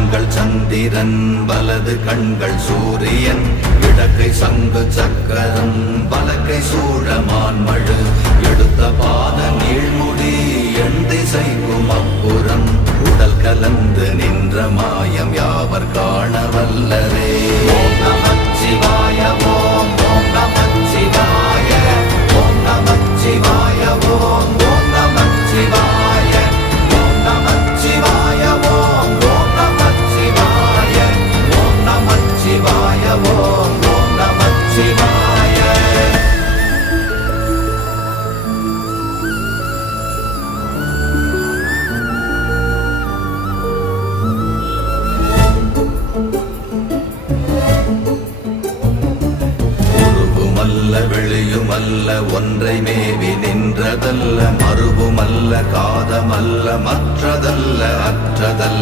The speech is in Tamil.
கண்கள் சந்திரன் வலது கண்கள் சூரியன் இடக்கை சங்கு சக்கரம் வலக்கை சூழமான் மழு எடுத்த பாத நீழ்முடி எண் திசைக்கும் அப்புறம் உடல் கலந்து நின்ற மாயம் யாவர் காண வல்லரே. ஓம் நமச்சிவாய ஓம் ஓம் நமச்சிவாய ஓம் நமச்சிவாய ஓம் ஓம் நமச்சிவாய ஓம் நமச்சிவாய ஓம் ஓம் நமச்சிவாய ஓம் நமச்சிவாய ஓம் ஓம் நமச்சிவாய. வெளியுமல்ல ஒன்றை மேவி நின்றதல்ல மறுவுமல்ல காதமல்ல மற்றதல்ல அற்றதல்ல